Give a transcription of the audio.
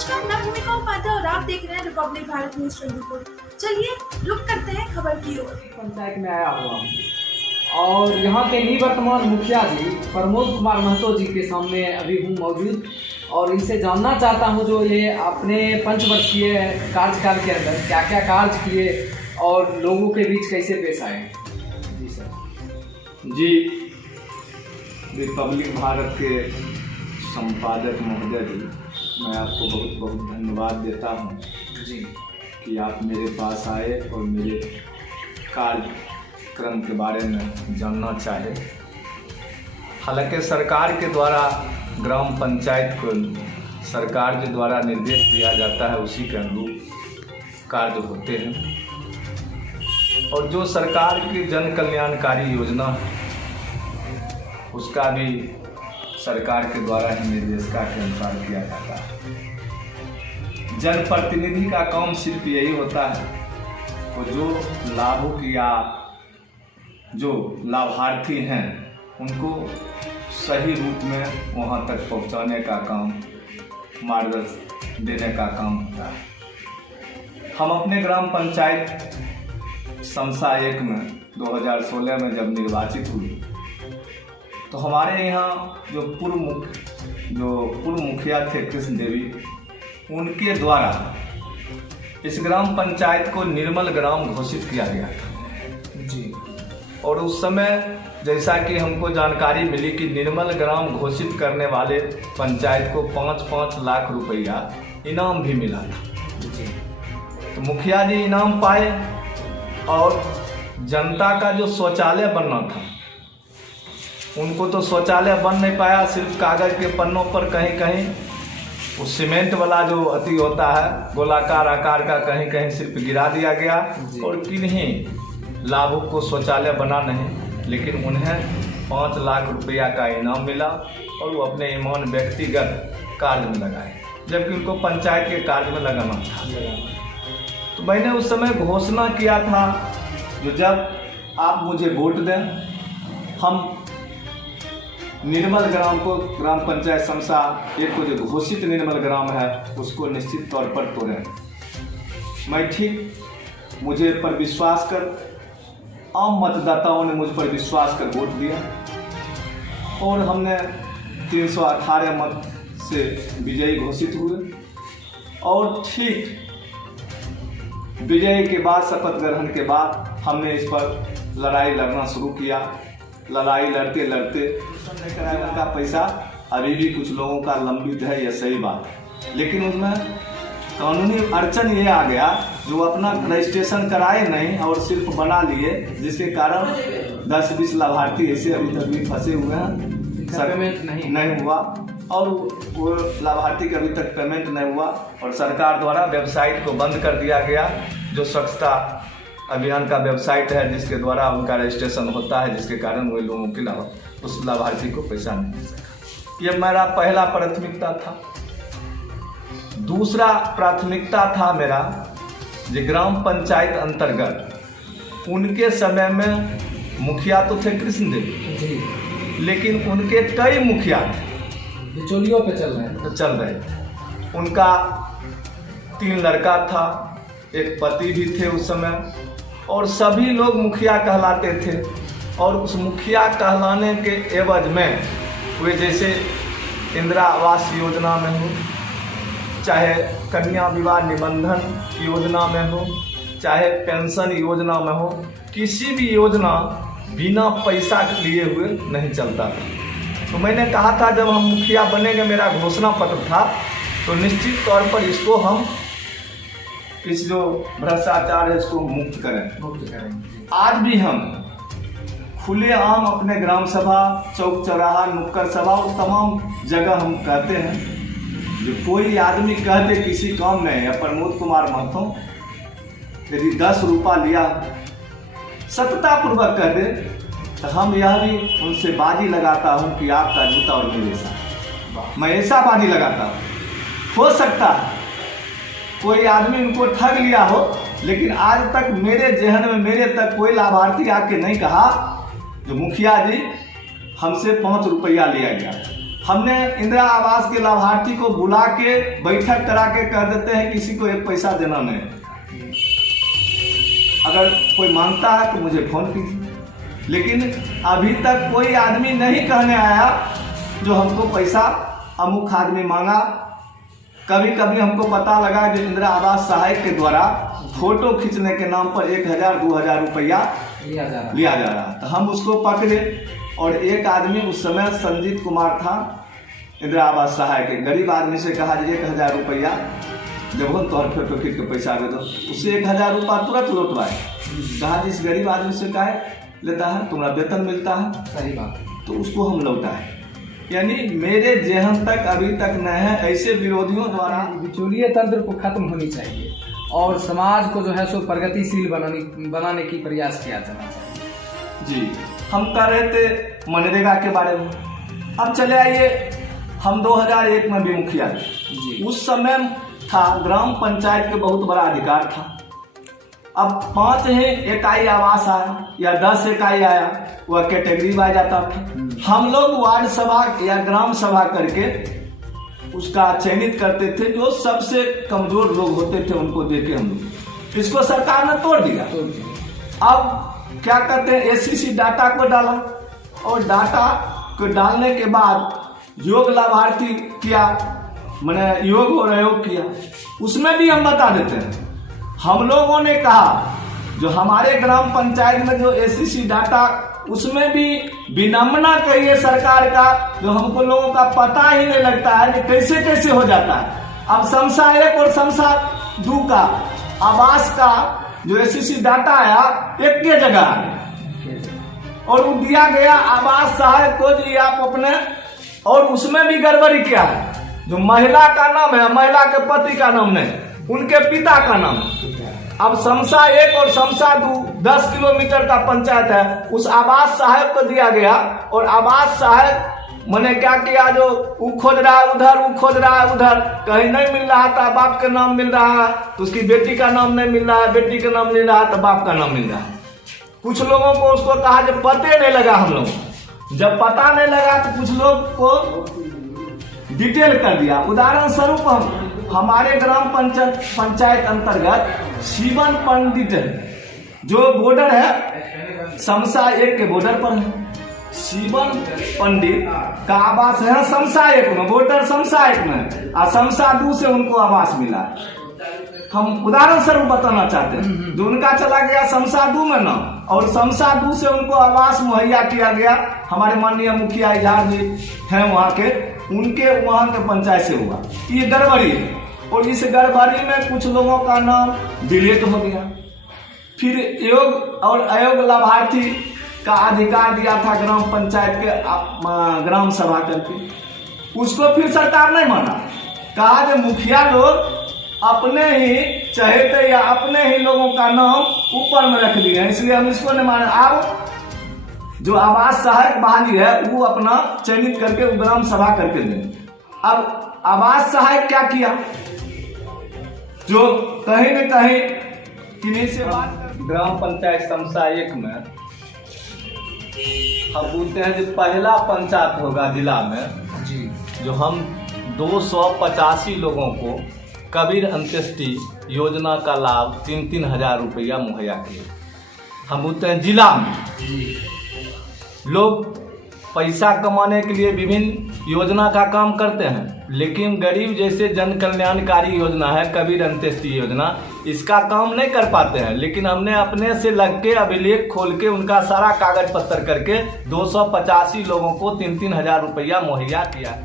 नमस्कार, मैं भूमिका उपाध्याय और आप देख रहे हैं रिपब्लिक भारत न्यूज 24। चलिए रुक करते हैं खबर की ओर। पंचायत में आया हुआ हूँ और यहाँ के निवर्तमान मुखिया जी प्रमोद कुमार महतो जी के सामने अभी हूँ मौजूद और इनसे जानना चाहता हूँ जो ये अपने 5 वर्षीय कार्यकाल के अंदर क्या क्या कार्य किए और लोगों के बीच कैसे पेश आए। जी सर। जी, रिपब्लिक भारत के संपादक महोदय जी, मैं आपको बहुत बहुत धन्यवाद देता हूँ जी कि आप मेरे पास आए और मेरे कार्यक्रम के बारे में जानना चाहे। हालांकि सरकार के द्वारा ग्राम पंचायत को सरकार के द्वारा निर्देश दिया जाता है, उसी के अनुरूप कार्य होते हैं और जो सरकार की जन कल्याणकारी योजना है उसका भी सरकार के द्वारा ही निर्देशिका के अनुसार किया जाता है। जनप्रतिनिधि का काम सिर्फ यही होता है वो जो लाभुक या जो लाभार्थी हैं उनको सही रूप में वहाँ तक पहुँचाने का काम, मार्गदर्शन देने का काम होता है। हम अपने ग्राम पंचायत समसा 1 में 2016 में जब निर्वाचित हुए तो हमारे यहाँ जो पूर्व मुखिया थे कृष्ण देवी, उनके द्वारा इस ग्राम पंचायत को निर्मल ग्राम घोषित किया गया था जी। और उस समय जैसा कि हमको जानकारी मिली कि निर्मल ग्राम घोषित करने वाले पंचायत को 5-5 लाख रुपया इनाम भी मिला था जी। तो मुखिया जी इनाम पाए और जनता का जो शौचालय बनना था उनको तो शौचालय बन नहीं पाया, सिर्फ कागज़ के पन्नों पर कहीं कहीं वो सीमेंट वाला जो अति होता है गोलाकार आकार का कहीं कहीं सिर्फ गिरा दिया गया और किन्हीं लाभुक को शौचालय बना नहीं, लेकिन उन्हें 5 लाख रुपया का इनाम मिला और वो अपने ईमान व्यक्तिगत कार्य में लगाए, जबकि उनको पंचायत के कार्य में लगाना था। तो मैंने उस समय घोषणा किया था जो जब आप मुझे वोट दें हम निर्मल ग्राम को, ग्राम पंचायत समसा 1 को जो घोषित निर्मल ग्राम है उसको निश्चित तौर पर तोड़ें। मैं ठीक, मुझे पर विश्वास कर आम मतदाताओं ने मुझ पर विश्वास कर वोट दिया और हमने 318 मत से विजयी घोषित हुए और ठीक विजय के बाद, शपथ ग्रहण के बाद हमने इस पर लड़ाई लड़ना शुरू किया। लड़ाई लड़ते लड़ते उनका पैसा अभी भी कुछ लोगों का लंबित है, यह सही बात है, लेकिन उसमें कानूनी अड़चन ये आ गया जो अपना रजिस्ट्रेशन कराए नहीं और सिर्फ बना लिए, जिसके कारण 10-20 लाभार्थी ऐसे अभी तक भी फंसे हुए हैं, पेमेंट नहीं हुआ और वो लाभार्थी का अभी तक पेमेंट नहीं हुआ और सरकार द्वारा वेबसाइट को बंद कर दिया गया, जो स्वच्छता अभियान का वेबसाइट है जिसके द्वारा उनका रजिस्ट्रेशन होता है, जिसके कारण वे लोगों के उस लाभार्थी को पैसा नहीं मिल सका। ये मेरा पहला प्राथमिकता था। दूसरा प्राथमिकता था मेरा जो ग्राम पंचायत अंतर्गत उनके समय में मुखिया तो थे कृष्ण देवी जी, लेकिन उनके कई मुखिया थे बिचौलियों पे चल रहे थे। उनका 3 लड़का था, एक पति भी थे उस समय और सभी लोग मुखिया कहलाते थे और उस मुखिया कहलाने के एवज में वे जैसे इंदिरा आवास योजना में हो, चाहे कन्या विवाह निबंधन योजना में हो, चाहे पेंशन योजना में हो, किसी भी योजना बिना पैसा लिए हुए नहीं चलता था। तो मैंने कहा था जब हम मुखिया बनेंगे, मेरा घोषणा पत्र था, तो निश्चित तौर पर इसको हम इस जो भ्रष्टाचार है इसको मुक्त करें। आज भी हम खुलेआम अपने ग्राम सभा, चौक चौराहा, नुक्कड़ सभा और तमाम जगह हम कहते हैं जो कोई आदमी कहते किसी काम में या प्रमोद कुमार महतो यदि 10 रुपया लिया सततापूर्वक कह दे तो हम यह भी उनसे बाजी लगाता हूं कि आपका जूता और मेरे साथ। मैं ऐसा बाजी लगाता हूँ, हो सकता है कोई आदमी उनको ठग लिया हो, लेकिन आज तक मेरे जहन में मेरे तक कोई लाभार्थी आके नहीं कहा जो मुखिया जी हमसे 5 रुपया लिया गया। हमने इंदिरा आवास के लाभार्थी को बुला के बैठक करा के कर देते हैं किसी को एक पैसा देना नहीं। अगर कोई मांगता है तो मुझे फोन कीजिए, लेकिन अभी तक कोई आदमी नहीं कहने आया जो हमको पैसा अमुक आदमी मांगा। कभी कभी हमको पता लगा कि इंदिरा आवास सहायक के द्वारा फोटो खींचने के नाम पर 1000-2000 रुपया लिया जा रहा। तो हम उसको पकड़े और एक आदमी उस समय संजीत कुमार था इंदिरा आवास सहायक, गरीब आदमी से कहा 1000 रुपया जब हम तौर फोटो खींच के पैसा दे दो, उससे 1000 रुपया तुरंत लौटवाए। कहा जिस गरीब आदमी से काहे लेता है, तुम्हारा वेतन मिलता है। सही बात। तो उसको हम लौटाए। यानी मेरे जेहन तक अभी तक न है, ऐसे विरोधियों द्वारा बिचौलिए तंत्र को खत्म होनी चाहिए और समाज को जो है सो प्रगतिशील बनाने की प्रयास किया जाना चाहिए। जी, हम कर रहे थे मनरेगा के बारे में। अब चले आइए, हम 2001 में भी मुखिया थे। उस समय था ग्राम पंचायत के बहुत बड़ा अधिकार था। अब 5 ही इकाई आवास आया या 10 इकाई आया, वह कैटेगरी वाइज आता था। हम लोग वार्ड सभा या ग्राम सभा करके उसका चयनित करते थे, जो सबसे कमजोर लोग होते थे उनको देके हम लोग। इसको सरकार ने तोड़ दिया। अब क्या करते हैं, एससीसी डाटा को डाला और डाटा को डालने के बाद योग लाभार्थी किया, मैंने योग और अयोग किया, उसमें भी हम बता देते हैं। हम लोगों ने कहा जो हमारे ग्राम पंचायत में जो एससीसी डाटा, उसमें भी विनम्रता कहिए सरकार का, जो हमको लोगों का पता ही नहीं लगता है कि कैसे कैसे हो जाता है। अब समसा 1 और समसा 2 का आवास का जो एससीसी डाटा आया एक के जगह आ गया और वो दिया गया आवास सहायक को जी आप अपने, और उसमें भी गड़बड़ी क्या है, जो महिला का नाम है, महिला के पति का नाम नहीं, उनके पिता का नाम है। अब समसा 1 और समसा 2 10 किलोमीटर का पंचायत है, उस आवास सहायक को दिया गया और आवास सहायक मैंने क्या किया, जो वो खोज रहा है उधर, वो खोज रहा है उधर, कहीं नहीं मिल रहा था, बाप का नाम मिल रहा है तो उसकी बेटी का नाम नहीं मिल रहा है, बेटी का नाम मिल रहा है तो बाप का नाम मिल रहा है। कुछ लोगों को उसको कहा जब पते नहीं लगा, हम लोग जब पता नहीं लगा तो कुछ लोग को डिटेल कर दिया। उदाहरण स्वरूप हमारे ग्राम पंचायत अंतर्गत शिवन पंडित है, जो बॉर्डर है समसा 1 के बॉर्डर पर है। शिवन पंडित का आवास है समसा 1 में, बॉर्डर समसा 1 में, और समसा 2 से उनको आवास मिला। हम उदाहरण स्वरूप बताना चाहते हैं, जो उनका चला गया समसा 2 में ना, और समसा 2 से उनको आवास मुहैया किया गया। हमारे माननीय मुखिया इजहार जी हैं वहाँ के, उनके वहाँ के पंचायत से हुआ। ये गड़बड़ी है और इस गड़बड़ी में कुछ लोगों का नाम डिलीट हो गया। फिर योग और अयोग लाभार्थी का अधिकार दिया था ग्राम पंचायत के ग्राम सभा करके, उसको फिर सरकार नहीं माना। कहा कि मुखिया लोग अपने ही चाहते या अपने ही लोगों का नाम ऊपर में रख दिए, इसलिए हम इसको नहीं माने। अब जो आवास सहायक बहाली है वो अपना चयनित करके ग्राम सभा करके दें। अब आवास सहायक क्या किया, जो कहीं न कहीं किन्हीं से बात ग्राम पंचायत समसा 1 में हम बोलते हैं जो पहला पंचायत होगा जिला में जी, जो हम 285 लोगों को कबीर अंत्येष्टि योजना का लाभ 3-3 हजार रुपया मुहैया किए। हम बोलते हैं जिला में लोग पैसा कमाने के लिए विभिन्न योजना का काम करते हैं, लेकिन गरीब जैसे जन कल्याणकारी योजना है कबीर अंत्येष्टि योजना, इसका काम नहीं कर पाते हैं। लेकिन हमने अपने से लग के अभिलेख खोल के उनका सारा कागज पत्र करके 285 लोगों को 3-3 हजार रुपया मुहैया किया।